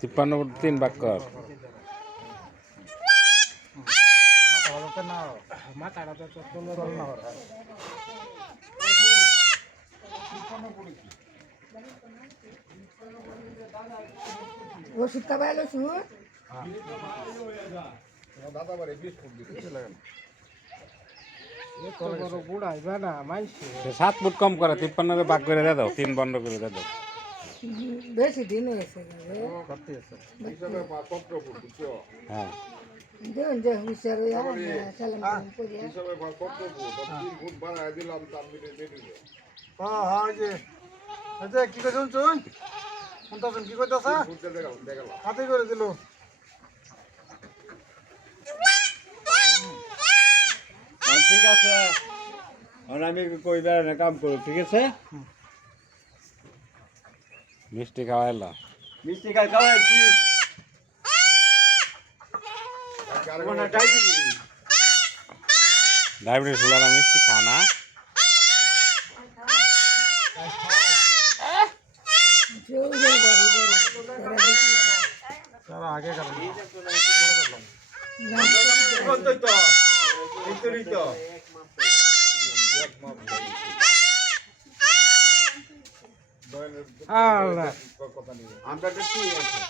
তিপ্পান্ন ফুট। তিন ভাগ কর। ওষুধ খাবার ওষুধ দাদা বাড়ি বিশ ফুট দিচ্ছে সে সাত ফুট কম করে তিপ্পান্ন ভাগ করে দিয়ে দাও তিন বন্ধ করে দিয়ে দাও। বেশি দিন হয়েছে হ্যাঁ। দেখুন যে হুশিয়ার হইয়া সালাম করিয়া। হিসাবে সতেরো ফুট আর তিন ফুট বাড়ায় দিলাম তার মিলে দিয়ে দিল হ্যাঁ হ্যাঁ এই যে এই যে কি কইছেন শুন শুনতাছেন কি কইতাছে ফুট দিয়ে দেখালাম দেখালাম হাতে করে দিল ঠিক আছে। আর আমি কই বেড়ানো কাম করো ঠিক আছে? মিষ্টি খাওয়াইলো। মিষ্টি খাই খাওয়াইছি। ডায়াবেটিস হলো না মিষ্টি খানা আগে কারণ কোনটাই তো ভিতরই তো আল্লাহ। কথা নেই আমরা তো ঠিক আছে।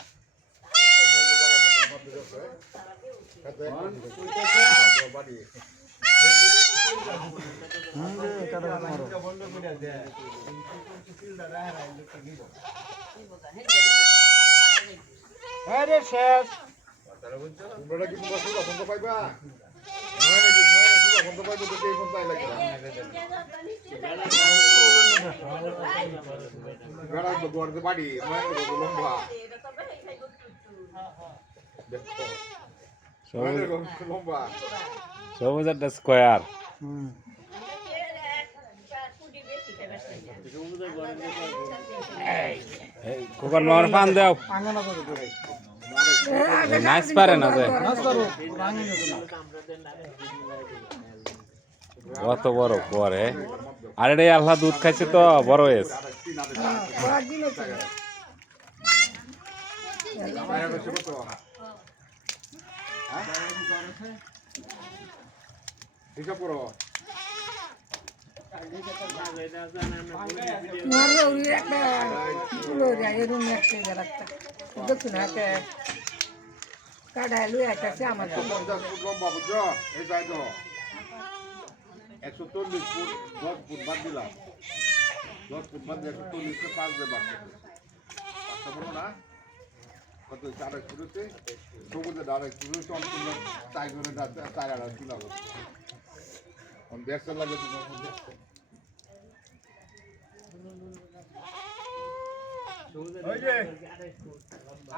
বন্ধ করে দে আরে শেষ। তোমরা কি পাইবা? বেড়া লম্বা লম্বা সবুজ একটা স্কোয়ার হুম। কুকার মার পান দাও। নাইস পারে না যে। নাচ কত বড় পরে আর এটা আল্লাহ দুধ খাইছে তো, বড় হয়েছে। হিসাব করো মারবে উড়ি একটা তুলো এরকম একটা রাখতা। দেখুন হাতে কাটায় লুই একটা আমার পঞ্চাশ ফুট লম্বা বুঝছ এই তো একশো চল্লিশ ফুট দশ ফুট বাদ দিলাম। দশ ফুট বাদ দিয়ে একশো চল্লিশকে পাঁচ দিয়ে বাদ দিতে না হচ্ছে আড়াই ফুট হচ্ছে সবুজের আড়াই ফুট হচ্ছে অন্তত করে চার দেখতে লাগে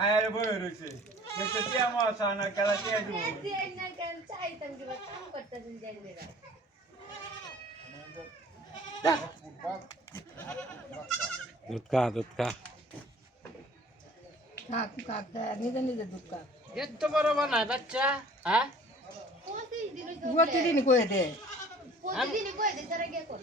আয়ার বই রইছে দেখতে কি আমার সানা খেলা কে দিব দুধ খা দুধ খা। কাক কাক নিজে নিজে দুধ কাক এত বড় বানায় বাচ্চা হ্যাঁ? প্রতিদিন কয়ে দে? પોતે દીને કોઈ દે સરા ગયા કોણ